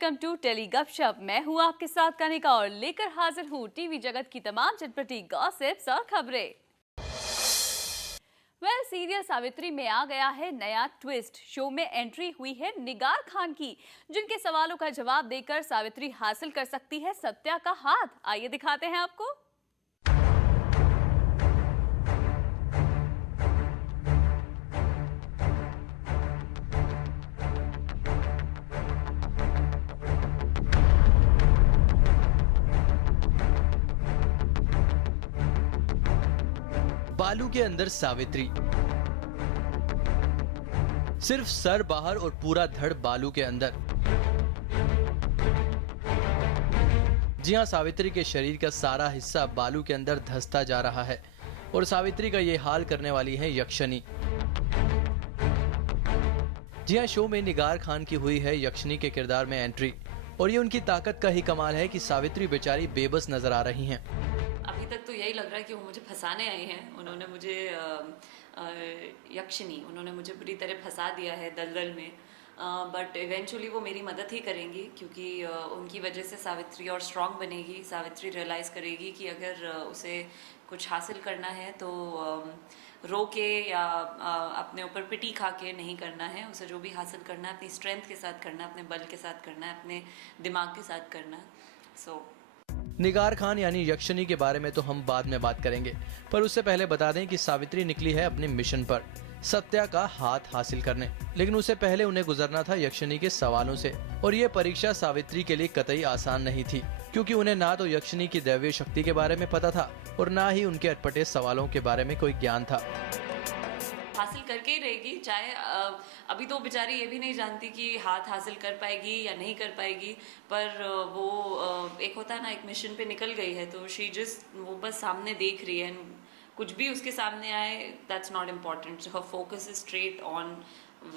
Welcome to tele गपशप। मैं हूँ आपके साथ कनिका और लेकर हाजिर हूँ टीवी जगत की तमाम चटपटी गॉसिप्स और खबरें। सीरियल सावित्री में आ गया है नया ट्विस्ट। शो में एंट्री हुई है निगार खान की, जिनके सवालों का जवाब देकर सावित्री हासिल कर सकती है सत्या का हाथ। आइए दिखाते हैं आपको। बालू के अंदर सावित्री, सिर्फ सर बाहर और पूरा धड़ बालू के अंदर। जी हां, सावित्री के शरीर का सारा हिस्सा बालू के अंदर धंसता जा रहा है और सावित्री का ये हाल करने वाली है यक्षिनी। जी हां, शो में निगार खान की हुई है यक्षिनी के किरदार में एंट्री और ये उनकी ताकत का ही कमाल है कि सावित्री बेचारी बेबस नजर आ रही हैं। अभी तक तो यही लग रहा है कि वो मुझे फंसाने आई हैं। उन्होंने मुझे यक्षिनी उन्होंने मुझे पूरी तरह फंसा दिया है दलदल में। बट इवेंचुअली वो मेरी मदद ही करेंगी, क्योंकि उनकी वजह से सावित्री और स्ट्रांग बनेगी। सावित्री रियलाइज़ करेगी कि अगर उसे कुछ हासिल करना है तो रो के या अपने ऊपर पिटी खा के नहीं करना है। उसे जो भी हासिल करना है अपनी स्ट्रेंथ के साथ करना है, अपने बल के साथ करना है, अपने दिमाग के साथ करना है। निगार खान यानी यक्षिनी के बारे में तो हम बाद में बात करेंगे, पर उससे पहले बता दें कि सावित्री निकली है अपने मिशन पर, सत्या का हाथ हासिल करने। लेकिन उससे पहले उन्हें गुजरना था यक्षिनी के सवालों से और ये परीक्षा सावित्री के लिए कतई आसान नहीं थी, क्योंकि उन्हें ना तो यक्षिनी की दैवीय शक्ति के बारे में पता था और ना ही उनके अटपटे सवालों के बारे में कोई ज्ञान था। हासिल करके ही रहेगी, चाहे अभी तो बेचारी ये भी नहीं जानती कि हाथ हासिल कर पाएगी या नहीं कर पाएगी, पर वो एक होता है ना, एक मिशन पे निकल गई है तो वो बस सामने देख रही है। कुछ भी उसके सामने आए, that's not important. Her focus is straight on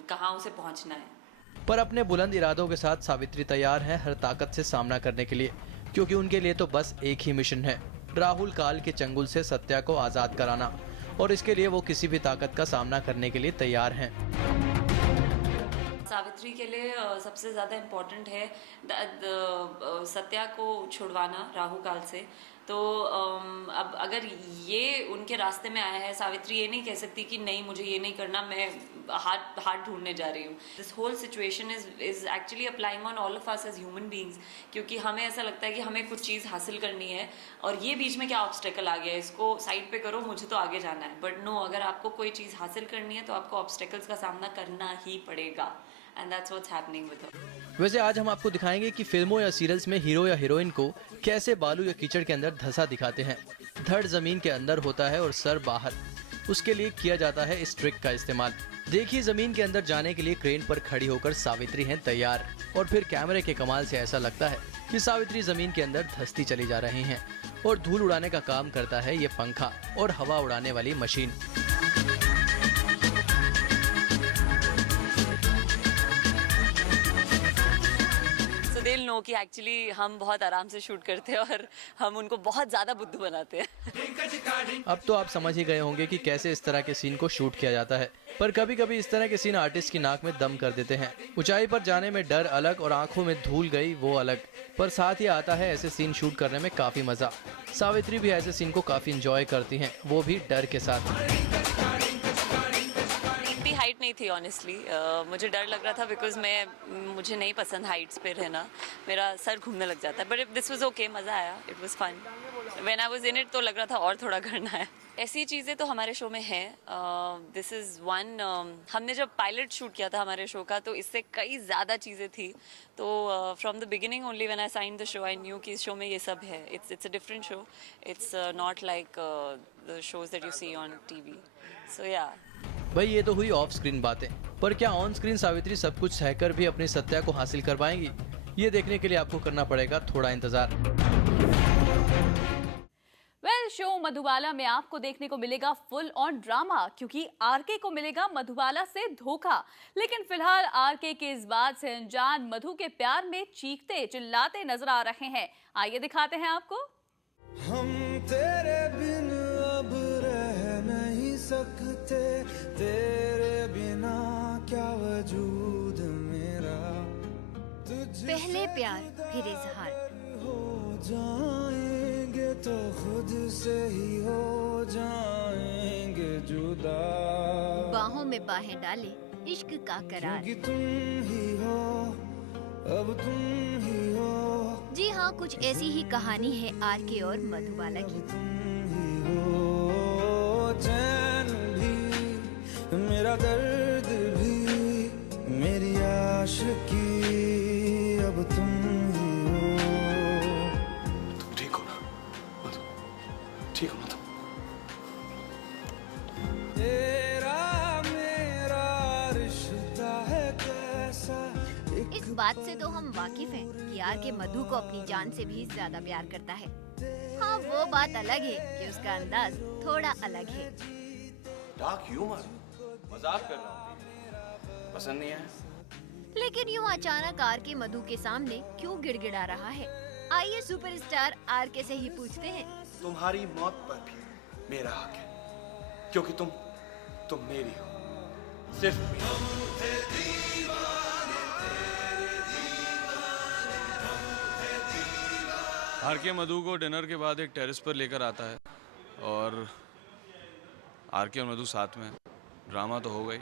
कहाँ उसे पहुँचना है। पर अपने बुलंद इरादों के साथ सावित्री तैयार है हर ताकत से सामना करने के लिए, क्योंकि उनके लिए तो बस एक ही मिशन है, राहुल काल के चंगुल से सत्या को आजाद कराना, और इसके लिए वो किसी भी ताकत का सामना करने के लिए तैयार हैं। सावित्री के लिए सबसे ज़्यादा इम्पोर्टेंट है सत्या को छुड़वाना राहु काल से। तो अब अगर ये उनके रास्ते में आया है, सावित्री ये नहीं कह सकती कि नहीं मुझे ये नहीं करना, मैं हाथ ढूंढने जा रही हूँ। This whole situation is actually applying on all of us as human beings, क्योंकि हमें ऐसा लगता है कि हमें कुछ चीज़ हासिल करनी है और ये बीच में क्या ऑब्स्टेकल आ गया है, इसको साइड पे करो, मुझे तो आगे जाना है। बट नो, अगर आपको कोई चीज़ हासिल करनी है तो आपको ऑब्स्टेकल्स का सामना करना ही पड़ेगा। And that's what's happening with her. वैसे आज हम आपको दिखाएंगे कि फिल्मों या सीरियल्स में हीरो या हीरोइन को कैसे बालू या कीचड़ के अंदर धंसा दिखाते हैं। धड़ जमीन के अंदर होता है और सर बाहर। उसके लिए किया जाता है इस ट्रिक का इस्तेमाल। देखिए, जमीन के अंदर जाने के लिए क्रेन पर खड़ी होकर सावित्री हैं तैयार, और फिर कैमरे के कमाल से ऐसा लगता है कि सावित्री जमीन के अंदर धंसती चली जा रही हैं और धूल उड़ाने का काम करता है ये पंखा और हवा उड़ाने वाली मशीन। They'll know कि एक्चुअली हम बहुत आराम से शूट करते हैं और हम उनको बहुत ज़्यादा बुद्धू बनाते हैं। अब तो आप समझ ही गए होंगे कि कैसे इस तरह के सीन को शूट किया जाता है, पर कभी कभी इस तरह के सीन आर्टिस्ट की नाक में दम कर देते हैं। ऊंचाई पर जाने में डर अलग और आंखों में धूल गई वो अलग, पर साथ ही आता है ऐसे सीन शूट करने में काफी मजा। सावित्री भी ऐसे सीन को काफी इंजॉय करती हैं, वो भी डर के साथ। हाइट नहीं थी ऑनेस्टली, मुझे डर लग रहा था बिकॉज मुझे नहीं पसंद हाइट्स पे रहना, मेरा सर घूमने लग जाता है। बट दिस वाज ओके, मज़ा आया, it was fun. When I was in it तो लग रहा था और थोड़ा करना है। ऐसी चीज़ें तो हमारे शो में हैं। This is one. हमने जब पायलट शूट किया था हमारे शो का, तो इससे कई ज़्यादा चीज़ें थी। तो from the beginning only when I signed the show I knew कि इस शो में ये सब है। It's a different show, it's not like the shows that you see on TV. So या भाई, ये तो हुई ऑफ स्क्रीन बातें, पर क्या ऑन स्क्रीन सावित्री सब कुछ सहकर भी अपनी सत्या को हासिल कर पाएंगी? ये देखने के लिए आपको करना पड़ेगा थोड़ा इंतजार। शो मधुबाला में आपको देखने को मिलेगा फुल ऑन ड्रामा, क्योंकि आरके को मिलेगा मधुबाला से धोखा। लेकिन फिलहाल आरके के इस बात से अनजान मधु के प्यार में चीखते चिल्लाते नजर आ रहे हैं। आइए दिखाते हैं आपको। हम तेरे बिन अब रह नहीं सकते, तेरे बिना क्या वजूद मेरा। पहले प्यार फिर इजहार। हो जाएंगे तो खुद से ही हो जाएंगे जुदा, बाहों में बाहें डाले इश्क का करार। क्योंकि तुम ही हो, अब तुम ही हो, जी हाँ, कुछ ऐसी ही कहानी है आरके और मधुबाला की। तुम ही हो, चैन भी, मेरा दर्द भी, मेरी आशिकी, अब तुम ही हो। तुम ठीक हो ना मधु? ठीक हो ना तुम? तेरा मेरा रिश्ता है कैसा, इस बात से तो हम वाकिफ हैं कि आरके मधु को अपनी जान से भी ज्यादा प्यार करता है। हाँ, वो बात अलग है कि उसका अंदाज थोड़ा अलग है। डार्क ह्यूमर, मजाक कर रहा हूँ, पसंद नहीं आया? लेकिन यूँ अचानक आरके मधु के सामने क्यों गिड़गिड़ा रहा है? आइए सुपरस्टार आरके से ही पूछते हैं। तुम्हारी मौत पर भी मेरा हक है, क्योंकि तुम मेरी हो, सिर्फ मेरी। आरके मधु को डिनर के बाद एक टेरेस पर लेकर आता है और आरके और मधु साथ में। ड्रामा तो हो गई,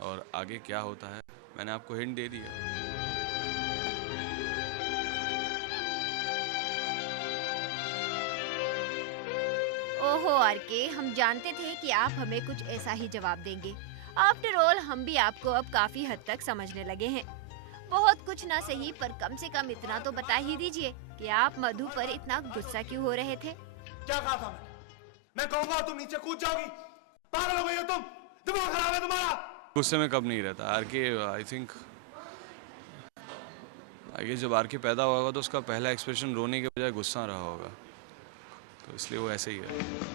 और आगे क्या होता है मैंने आपको हिंट दे दिया। ओहो आरके, हम जानते थे कि आप हमें कुछ ऐसा ही जवाब देंगे। आफ्टर ऑल हम भी आपको अब काफी हद तक समझने लगे हैं। बहुत कुछ ना सही, पर कम से कम इतना तो बता ही दीजिए कि आप मधु पर इतना गुस्सा क्यों हो रहे थे? क्या कहा था मैं कहूंगा तुम नीचे कूद जाओगी? पागल हो गई हो तुम? दिमाग खराब है तुम्हारा? गुस्से में कब नहीं रहता आरके। आई थिंक जब आरके पैदा हुआ होगा तो उसका पहला एक्सप्रेशन रोने के बजाय गुस्सा रहा होगा, तो इसलिए वो ऐसे ही है।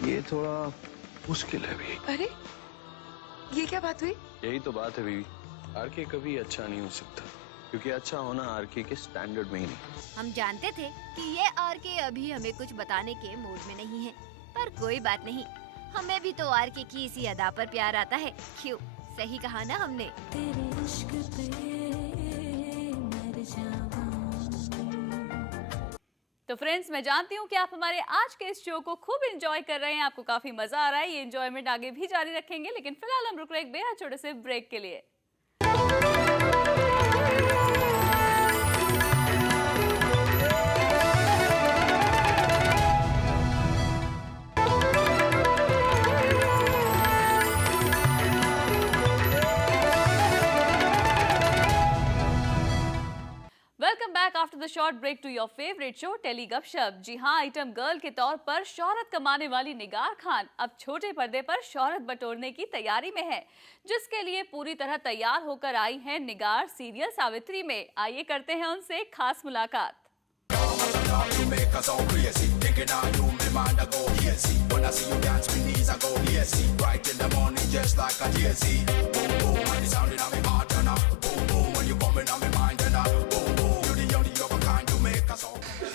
ये थोड़ा मुश्किल है भी। अरे ये क्या बात हुई? यही तो बात है बीवी, आरके कभी अच्छा नहीं हो सकता, क्योंकि अच्छा होना आरके के स्टैंडर्ड में ही नहीं। हम जानते थे कि ये आरके अभी हमें कुछ बताने के मूड में नहीं है, पर कोई बात नहीं, हमें भी तो आरके की इसी अदा पर प्यार आता है। क्यों, सही कहा ना हमने? तेरे इश्क पे मर जाऊं। तो फ्रेंड्स, मैं जानती हूँ कि आप हमारे आज के इस शो को खूब एंजॉय कर रहे हैं, आपको काफी मजा आ रहा है। ये एंजॉयमेंट आगे भी जारी रखेंगे, लेकिन फिलहाल हम रुक रहे एक बेहद छोटे से ब्रेक के लिए। Welcome back after the short break to your favourite show telly Gupshup. जी हाँ, आइटम गर्ल के तौर पर शोहरत कमाने वाली निगार खान अब छोटे पर्दे पर शोहरत बटोरने की तैयारी में है, जिसके लिए पूरी तरह तैयार होकर आई हैं निगार सीरियल सावित्री में। आइए करते हैं उनसे एक खास मुलाकात।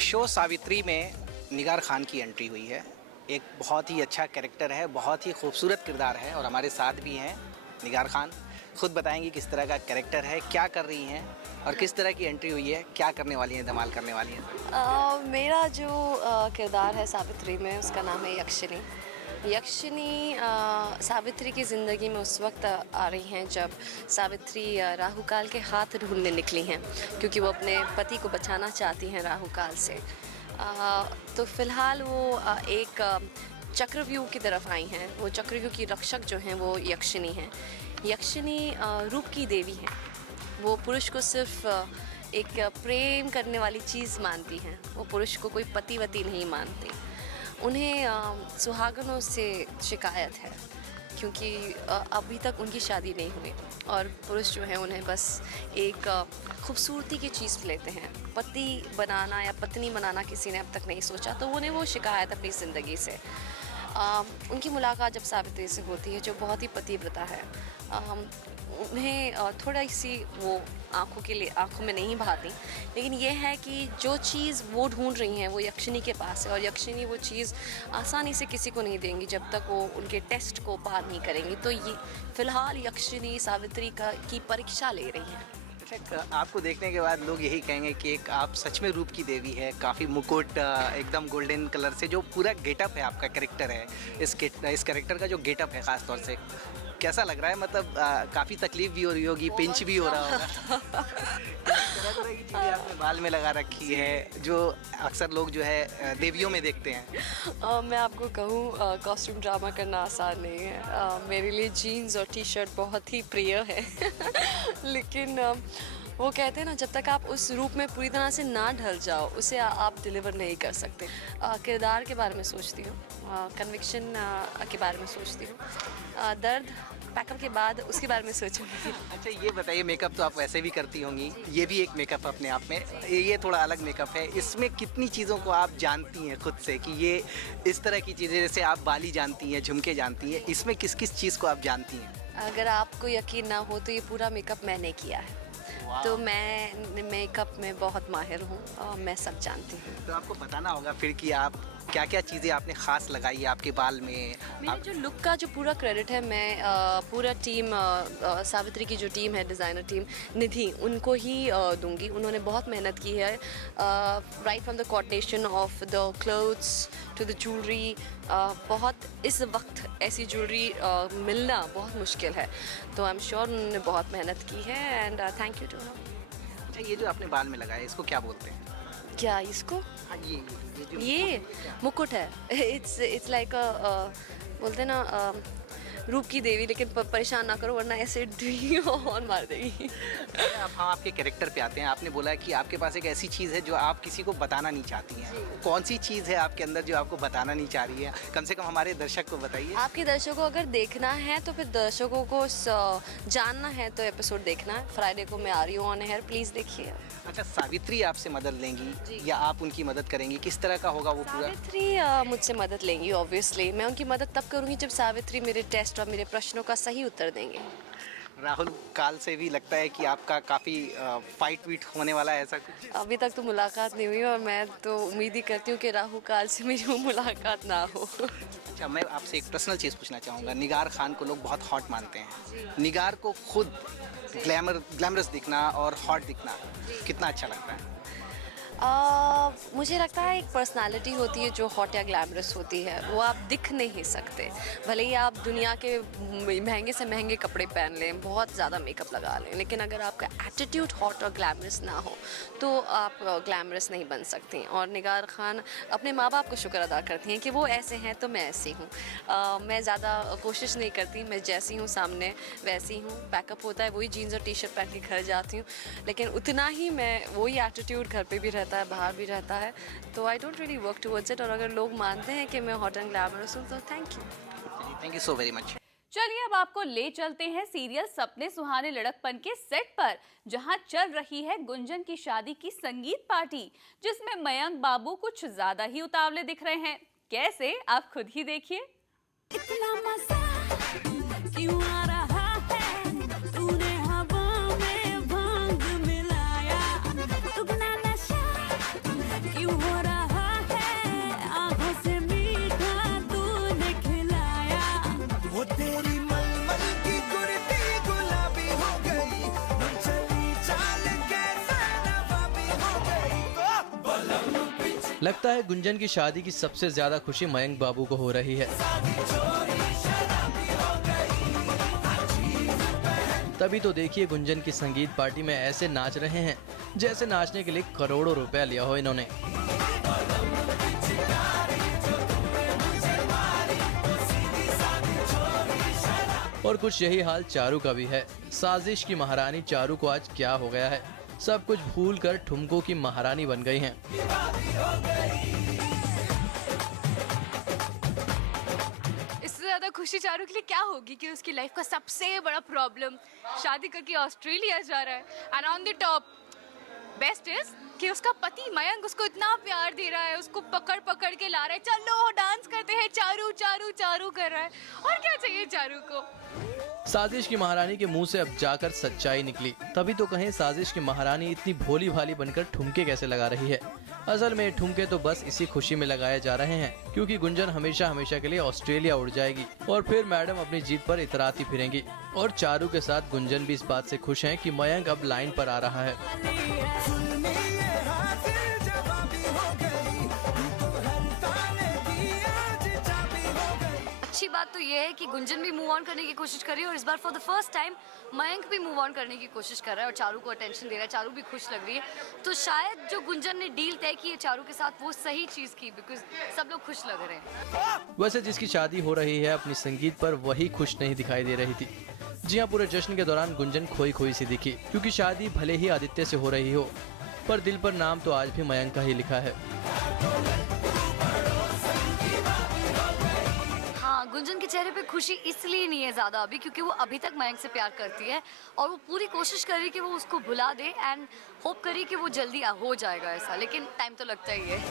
शो सावित्री में निगार खान की एंट्री हुई है। एक बहुत ही अच्छा कैरेक्टर है, बहुत ही खूबसूरत किरदार है, और हमारे साथ भी हैं निगार खान। खुद बताएंगी किस तरह का कैरेक्टर है, क्या कर रही हैं और किस तरह की एंट्री हुई है, क्या करने वाली हैं, धमाल करने वाली हैं। मेरा जो किरदार है सावित्री में, उसका नाम है यक्षिनी। यक्षिनी सावित्री की ज़िंदगी में उस वक्त आ रही हैं जब सावित्री राहु काल के हाथ ढूंढने निकली हैं, क्योंकि वो अपने पति को बचाना चाहती हैं राहु काल से। तो फ़िलहाल वो एक चक्रव्यूह की तरफ आई हैं। वो चक्रव्यूह की रक्षक जो हैं वो यक्षिनी हैं। यक्षिनी रूप की देवी हैं। वो पुरुष को सिर्फ एक प्रेम करने वाली चीज़ मानती हैं। वो पुरुष को कोई पतिवती नहीं मानती। उन्हें सुहागनों से शिकायत है, क्योंकि अभी तक उनकी शादी नहीं हुई, और पुरुष जो हैं उन्हें बस एक खूबसूरती की चीज़ लेते हैं। पति बनाना या पत्नी बनाना किसी ने अब तक नहीं सोचा, तो उन्हें वो शिकायत अपनी ज़िंदगी से। उनकी मुलाकात जब सावित्री से होती है, जो बहुत ही पतिव्रता है, उन्हें थोड़ा सी वो आँखों में नहीं भाती, लेकिन ये है कि जो चीज़ वो ढूंढ रही हैं वो यक्षिनी के पास है, और यक्षिनी वो चीज़ आसानी से किसी को नहीं देंगी जब तक वो उनके टेस्ट को पार नहीं करेंगी। तो ये फ़िलहाल यक्षिनी सावित्री की परीक्षा ले रही हैं। बेशक आपको देखने के बाद लोग यही कहेंगे कि एक आप सच में रूप की देवी है। काफ़ी मुकुट एकदम गोल्डन कलर से जो पूरा गेटअप है, आपका कैरेक्टर है, इस कैरेक्टर का जो गेटअप है ख़ास तौर से कैसा लग रहा है? मतलब काफ़ी तकलीफ भी हो रही होगी, पिंच भी हो रहा होगा। तरह तरह की चीज़ें आपने बाल में लगा रखी है जो अक्सर लोग जो है देवियों में देखते हैं। मैं आपको कहूँ कॉस्ट्यूम ड्रामा करना आसान नहीं है। मेरे लिए जीन्स और टी शर्ट बहुत ही प्रिय है लेकिन वो कहते हैं ना, जब तक आप उस रूप में पूरी तरह से ना ढल जाओ उसे आप डिलीवर नहीं कर सकते। किरदार के बारे में सोचती हूँ, कन्विक्शन के बारे में सोचती हूँ, दर्द पैकअप के बाद उसके बारे में सोचूंगी। अच्छा ये बताइए, मेकअप तो आप वैसे भी करती होंगी, ये भी एक मेकअप अपने आप में, ये थोड़ा अलग मेकअप है। इसमें कितनी चीज़ों को आप जानती हैं खुद से कि ये इस तरह की चीज़ें, जैसे आप बाली जानती हैं, झुमके जानती हैं, इसमें किस किस चीज़ को आप जानती हैं? अगर आपको यकीन ना हो तो ये पूरा मेकअप मैंने किया है, तो मैं मेकअप में बहुत माहिर हूँ और मैं सब जानती हूँ। तो आपको बताना होगा फिर कि आप क्या क्या चीज़ें आपने ख़ास लगाई है आपके बाल में। मेरे जो लुक का जो पूरा क्रेडिट है मैं पूरा टीम सावित्री की जो टीम है, डिज़ाइनर टीम निधि, उनको ही दूंगी। उन्होंने बहुत मेहनत की है, right from the coordination of the clothes to the jewellery. बहुत इस वक्त ऐसी ज्वेलरी मिलना बहुत मुश्किल है, तो आई एम श्योर उन्होंने बहुत मेहनत की है and thank you to her. अच्छा ये जो आपने बाल में लगाया इसको क्या बोलते हैं? क्या इसको? हाँ ये मुकुट है। इट्स लाइक बोलते हैं ना रूप की देवी, लेकिन परेशान ना करो वरना ऐसे ऑन मार देगी। अब हम आपके कैरेक्टर पे आते हैं। आपने बोला कि आपके पास एक ऐसी चीज़ है जो आप किसी को बताना नहीं चाहती हैं। कौन सी चीज़ है आपके अंदर जो आपको बताना नहीं चाह रही है? कम से कम हमारे दर्शक को बताइए। आपके दर्शकों को अगर देखना है तो फिर दर्शकों को जानना है तो एपिसोड देखना है। फ्राइडे को मैं आ रही हूँ ऑन एयर, प्लीज़ देखिए। अच्छा सावित्री आपसे मदद लेंगी या आप उनकी मदद करेंगी? किस तरह का होगा वो पूरा? सावित्री मुझसे मदद लेंगी ऑब्वियसली। मैं उनकी मदद तब करूँगी जब सावित्री मेरे टेस्ट और मेरे प्रश्नों का सही उत्तर देंगे। राहुल काल से भी लगता है कि आपका काफ़ी फाइट वीट होने वाला है, ऐसा कुछ? अभी तक तो मुलाकात नहीं हुई और मैं तो उम्मीद ही करती हूँ कि राहु काल से मेरी मुलाकात ना हो। अच्छा मैं आपसे एक पर्सनल चीज़ पूछना चाहूँगा। निगार खान को लोग बहुत हॉट मानते हैं, निगार को खुद ग्लैमरस दिखना और हॉट दिखना कितना अच्छा लगता है? मुझे लगता है एक पर्सनालिटी होती है जो हॉट या ग्लैमरस होती है, वो आप दिख नहीं सकते। भले ही आप दुनिया के महंगे से महंगे कपड़े पहन लें, बहुत ज़्यादा मेकअप लगा लें, लेकिन अगर आपका एटीट्यूड हॉट और ग्लैमरस ना हो तो आप ग्लैमरस नहीं बन सकती। और निगार खान अपने माँ बाप को शुक्र अदा करती हैं कि वो ऐसे हैं तो मैं ऐसी हूँ। मैं ज़्यादा कोशिश नहीं करती, मैं जैसी हूँ सामने वैसी हूँ। पैकअप होता है वही जीन्स और टी शर्ट पहन के घर जाती हूँ, लेकिन उतना ही मैं वही एटीट्यूड घर पे भी रहता है, बाहर भी रहता है। तो I don't really work towards it. और अगर लोग मानते हैं कि मैं हॉट एंड ग्लैमरस हूँ तो thank you so very much. चलिए अब आपको ले चलते हैं सीरियल सपने सुहाने लड़कपन के सेट पर, जहां चल रही है गुंजन की शादी की संगीत पार्टी, जिसमें मयंक बाबू कुछ ज्यादा ही उतावले दिख रहे हैं। कैसे, आप खुद ही देखिए। इतना मजा क्यों आ रहा है, तूने हवा में भांग मिलाया, दुगना नशा क्यों हो रहा है, आँखों से मीठा तूने खिलाया। वो तेरी मलमल की कुर्ती गुलाबी हो गई, हम चली चाल कैसे नवाबी हो गई। बलम पिच लगता है गुंजन की शादी की सबसे ज्यादा खुशी मयंक बाबू को हो रही है। तभी तो देखिए गुंजन की संगीत पार्टी में ऐसे नाच रहे हैं जैसे नाचने के लिए करोड़ों रुपया लिया हो इन्होंने। और कुछ यही हाल चारू का भी है। साजिश की महारानी चारू को आज क्या हो गया है, सब कुछ भूलकर ठुमकों की महारानी बन गई हैं। ज्यादा खुशी चारू के लिए क्या होगी कि उसकी लाइफ का सबसे बड़ा प्रॉब्लम शादी करके ऑस्ट्रेलिया जा रहा है, and on the top best is कि उसका पति मयंक उसको इतना प्यार दे रहा है, उसको पकड़ पकड़ के ला रहा है, चलो डांस करते हैं, चारू चारू चारू कर रहा है। और क्या चाहिए चारू को? साजिश की महारानी के मुंह से अब जाकर सच्चाई निकली। तभी तो कहें साजिश की महारानी इतनी भोली भाली बनकर ठुमके कैसे लगा रही है। असल में ठुमके तो बस इसी खुशी में लगाए जा रहे हैं क्योंकि गुंजन हमेशा हमेशा के लिए ऑस्ट्रेलिया उड़ जाएगी और फिर मैडम अपनी जीत पर इतराती फिरेंगी। और चारू के साथ गुंजन भी इस बात से खुश हैं कि मयंक अब लाइन पर आ रहा है। सुननी ये हाजिर जवाबी हो गई, तू हर ताने की आज चाबी हो गई। अच्छी बात तो ये है कि गुंजन भी मूव ऑन करने की कोशिश कर रही है और इस बार for the first time Mayank भी मूव ऑन करने की कोशिश कर रहा है और चारू को अटेंशन दे रहा है। चारू भी खुश लग रही है, तो शायद जो गुंजन ने डील तय की है चारू के साथ वो सही चीज़ की, बिकॉज सब लोग खुश लग रहे हैं। वैसे जिसकी शादी हो रही है अपनी संगीत पर, वही खुश नहीं दिखाई दे रही थी। जी हाँ, पूरे जश्न के दौरान गुंजन खोई खोई सी दिखी, क्योंकि शादी भले ही आदित्य से हो रही हो, पर दिल पर नाम तो आज भी मयंक का ही लिखा है। हाँ, गुंजन के चेहरे पे खुशी इसलिए नहीं है ज़्यादा अभी क्योंकि वो अभी तक मयंक से प्यार करती है और वो पूरी कोशिश कर रही है कि वो उसको भुला दे एंड होप करी कि वो जल्दी हो जाएगा ऐसा, लेकिन टाइम तो लगता ही है।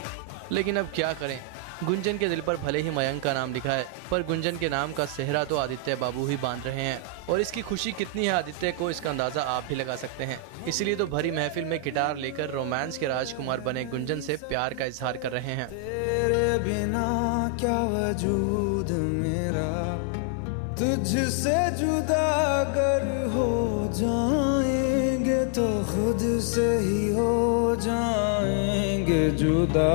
लेकिन अब क्या करें, गुंजन के दिल पर भले ही मयंक का नाम लिखा है, पर गुंजन के नाम का सेहरा तो आदित्य बाबू ही बांध रहे हैं। और इसकी खुशी कितनी है आदित्य को, इसका अंदाजा आप भी लगा सकते हैं। इसीलिए तो भरी महफिल में गिटार लेकर रोमांस के राजकुमार बने गुंजन से प्यार का इजहार कर रहे हैं। तेरे बिना क्या वजूद मेरा, तुझसे जुदा अगर हो जाएंगे तो खुद से ही हो जाएंगे जुदा।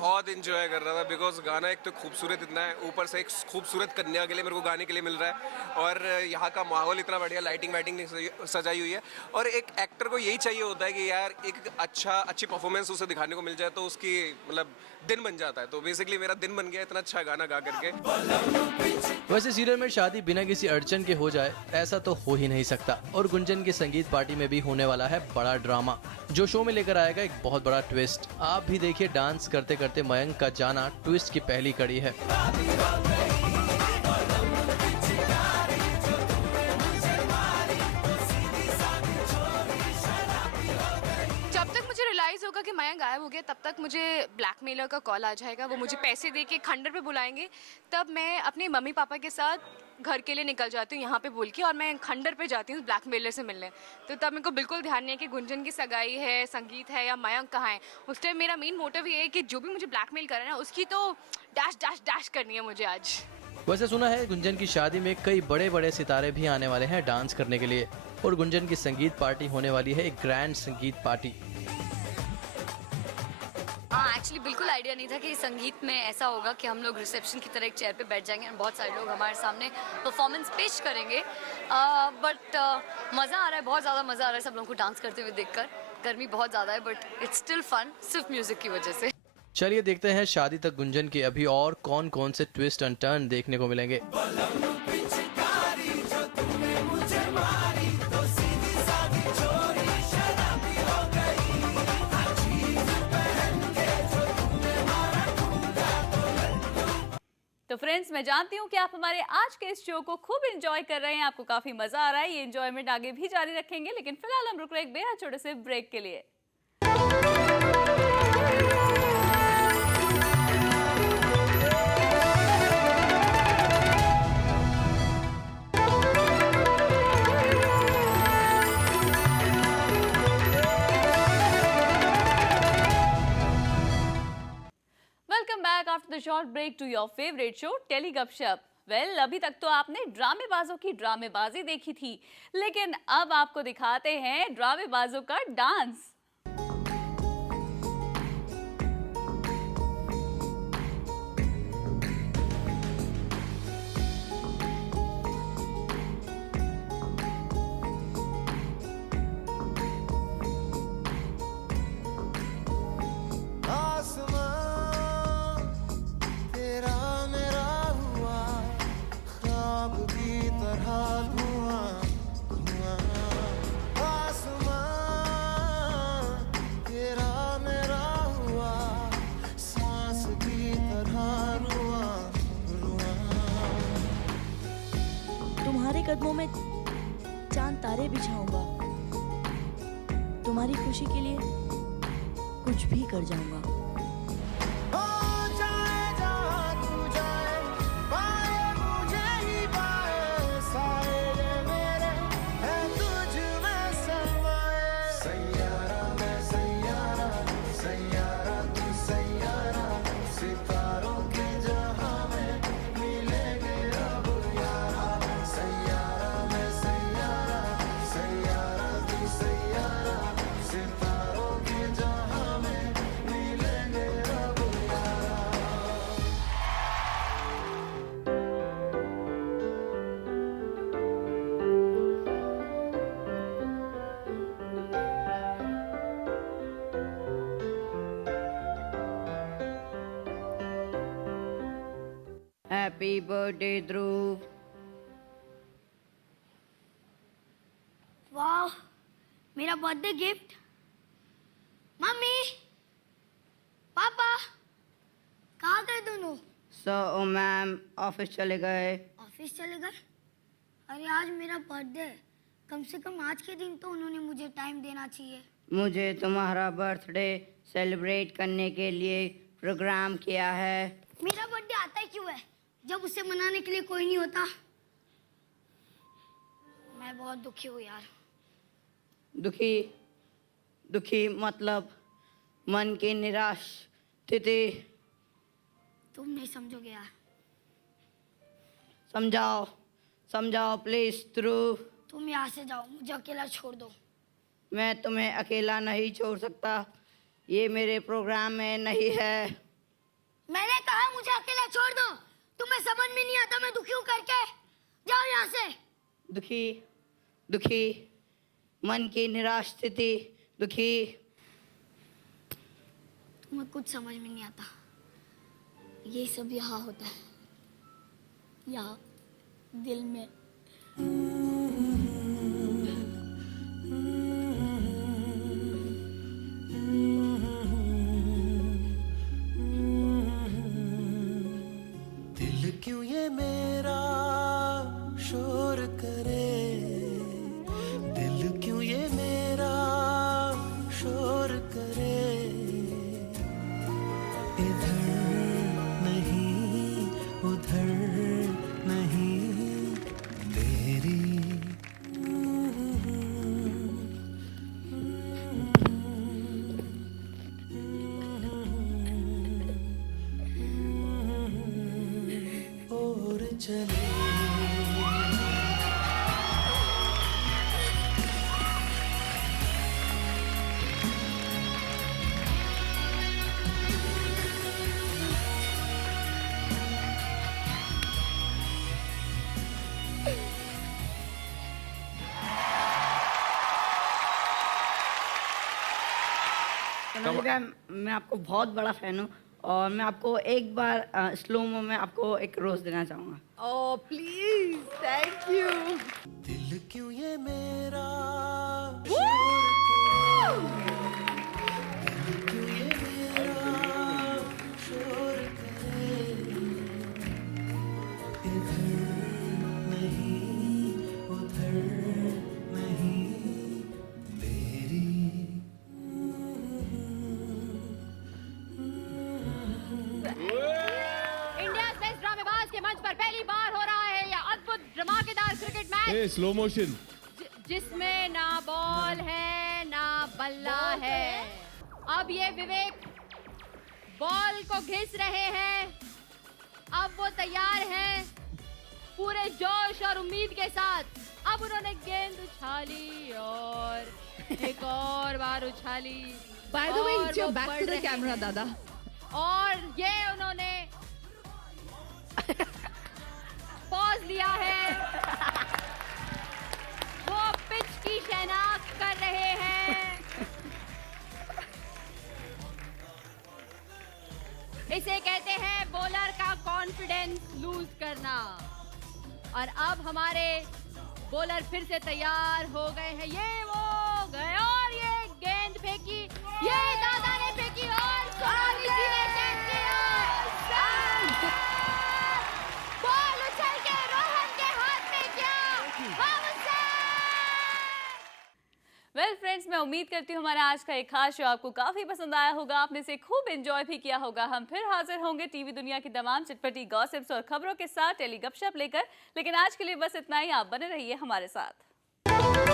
बहुत इंजॉय कर रहा था बिकॉज गाना एक तो खूबसूरत इतना है, ऊपर से एक खूबसूरत कन्या के लिए मेरे को गाने के लिए मिल रहा है और यहाँ का माहौल इतना बढ़िया, लाइटिंग वाइटिंग सजाई हुई है। और एक एक्टर को यही चाहिए होता है कि यार एक अच्छी परफॉर्मेंस उसे दिखाने को मिल जाए तो उसकी मतलब दिन बन जाता है। तो बेसिकली मेरा दिन बन गया इतना अच्छा गाना गा करके। वैसे सीरियल में शादी बिना किसी अड़चन के हो जाए ऐसा तो हो ही नहीं सकता, और गुंजन की संगीत पार्टी में भी होने वाला है बड़ा ड्रामा, जो शो में लेकर आएगा एक बहुत बड़ा ट्विस्ट। आप भी देखिए, डांस करते करते मयंक का जाना ट्विस्ट की पहली कड़ी है। जब तक मुझे रियलाइज होगा कि मयंक गायब हो गया तब तक मुझे ब्लैकमेलर का कॉल आ जाएगा, वो मुझे पैसे दे के खंडर पे बुलाएंगे, तब मैं अपने मम्मी पापा के साथ घर के लिए निकल जाती हूँ यहाँ पे बोल के, और मैं खंडर पे जाती हूँ ब्लैकमेलर से मिलने। तो तब मेरे को बिल्कुल ध्यान नहीं है कि गुंजन की सगाई है, संगीत है या मयंक कहाँ है। उस टाइम मेरा मेन मोटिव ये है कि जो भी मुझे ब्लैकमेल कर रहा है ना उसकी तो डैश डैश डैश करनी है मुझे आज। वैसे सुना है गुंजन की शादी में कई बड़े बड़े सितारे भी आने वाले हैं डांस करने के लिए, और गुंजन की संगीत पार्टी होने वाली है एक ग्रैंड संगीत पार्टी। हाँ, एक्चुअली बिल्कुल आइडिया नहीं था कि संगीत में ऐसा होगा कि हम लोग रिसेप्शन की तरह एक चेयर पे बैठ जाएंगे और बहुत सारे लोग हमारे सामने परफॉर्मेंस पेश करेंगे। बट मज़ा आ रहा है, बहुत ज़्यादा मज़ा आ रहा है सब लोगों को डांस करते हुए देखकर। गर्मी बहुत ज़्यादा है बट इट्स स्टिल फन, सिर्फ म्यूज़िक की वजह से। चलिए देखते हैं शादी तक गुंजन के अभी और कौन कौन से ट्विस्ट एंड टर्न देखने को मिलेंगे। तो फ्रेंड्स, मैं जानती हूँ कि आप हमारे आज के इस शो को खूब एंजॉय कर रहे हैं, आपको काफी मजा आ रहा है। ये एंजॉयमेंट आगे भी जारी रखेंगे, लेकिन फिलहाल हम रुक रहे हैं एक बेहद छोटे से ब्रेक के लिए। Welcome back after the short break to your favourite show telly Gupshup. Well, अभी तक तो आपने ड्रामेबाजों की ड्रामेबाजी देखी थी, लेकिन अब आपको दिखाते हैं ड्रामेबाजों का डांस। तुम्हारे कदमों में चांद तारे बिछाऊंगा, तुम्हारी खुशी के लिए कुछ भी कर जाऊंगा। हैप्पी बर्थडे ध्रुव। वाह, मेरा बर्थडे गिफ्ट। मम्मी, पापा, कहाँ गए दोनों? सो मैम ऑफिस चले गए। ऑफिस चले गए? अरे आज मेरा बर्थडे है, कम से कम आज के दिन तो उन्होंने मुझे टाइम देना चाहिए। मुझे तुम्हारा बर्थडे सेलिब्रेट करने के लिए प्रोग्राम किया है। मेरा बर्थडे आता ही क्यों है जब उसे मनाने के लिए कोई नहीं होता? मैं बहुत दुखी हूँ यार। दुखी मतलब मन की निराश स्थिति। तुम नहीं समझोगे यार। समझाओ प्लीज ध्रुव। तुम यहाँ से जाओ, मुझे अकेला छोड़ दो। मैं तुम्हें अकेला नहीं छोड़ सकता, ये मेरे प्रोग्राम में नहीं है। मैंने कहा मुझे अकेला छोड़ दो। तुम्हें समझ में नहीं आता मैं दुखी हूँ करके? जाओ यहाँ से। दुखी मन की निराश स्थिति, दुखी। तुम्हें कुछ समझ में नहीं आता। ये सब यहाँ होता है, यहाँ दिल में। दिल क्यों ये मेरा शोर करे, दिल क्यों ये मेरा शोर करे। इधर नहीं उधर नहीं तेरी। और चले मैं आपको बहुत बड़ा फैन हूँ और मैं आपको एक बार स्लोमो में आपको एक रोज देना चाहूँगा। Oh please, thank you. दिल क्यों ये मेरा शोर करे, इधर नहीं उधर नहीं तेरी। इंडियाज बेस्ट ड्रामेबाज के मंच पर पहली बार हो रहा है यह अद्भुत धमाकेदार क्रिकेट मैच स्लो मोशन जिसमें ना बॉल है ना बल्ला है। अब ये विवेक बॉल को घिस रहे हैं। अब वो तैयार हैं पूरे जोश और उम्मीद के साथ। अब उन्होंने गेंद उछाली और एक और बार उछाली। By the way, और it's your वो back बढ़ to the रहे camera, हैं। दादा। और ये उन्होंने पॉज लिया है। वो पिच की शनाख्त कर रहे हैं। इसे कहते हैं बॉलर का कॉन्फिडेंस लूज करना। और अब हमारे बॉलर फिर से तैयार हो गए हैं। ये वो गए और ये गेंद फेंकी, ये दादा ने फेंकी और सोनाली जी ने कैच किया। बॉल उछल के रोहन के हाथ में गया। वेल फ्रेंड्स, मैं उम्मीद करती हूँ हमारा आज का एक खास शो आपको काफी पसंद आया होगा। आपने इसे खूब एंजॉय भी किया होगा। हम फिर हाजिर होंगे टीवी दुनिया की तमाम चटपटी गॉसिप्स और खबरों के साथ टेली गपशप लेकर। लेकिन आज के लिए बस इतना ही। आप बने रहिए हमारे साथ।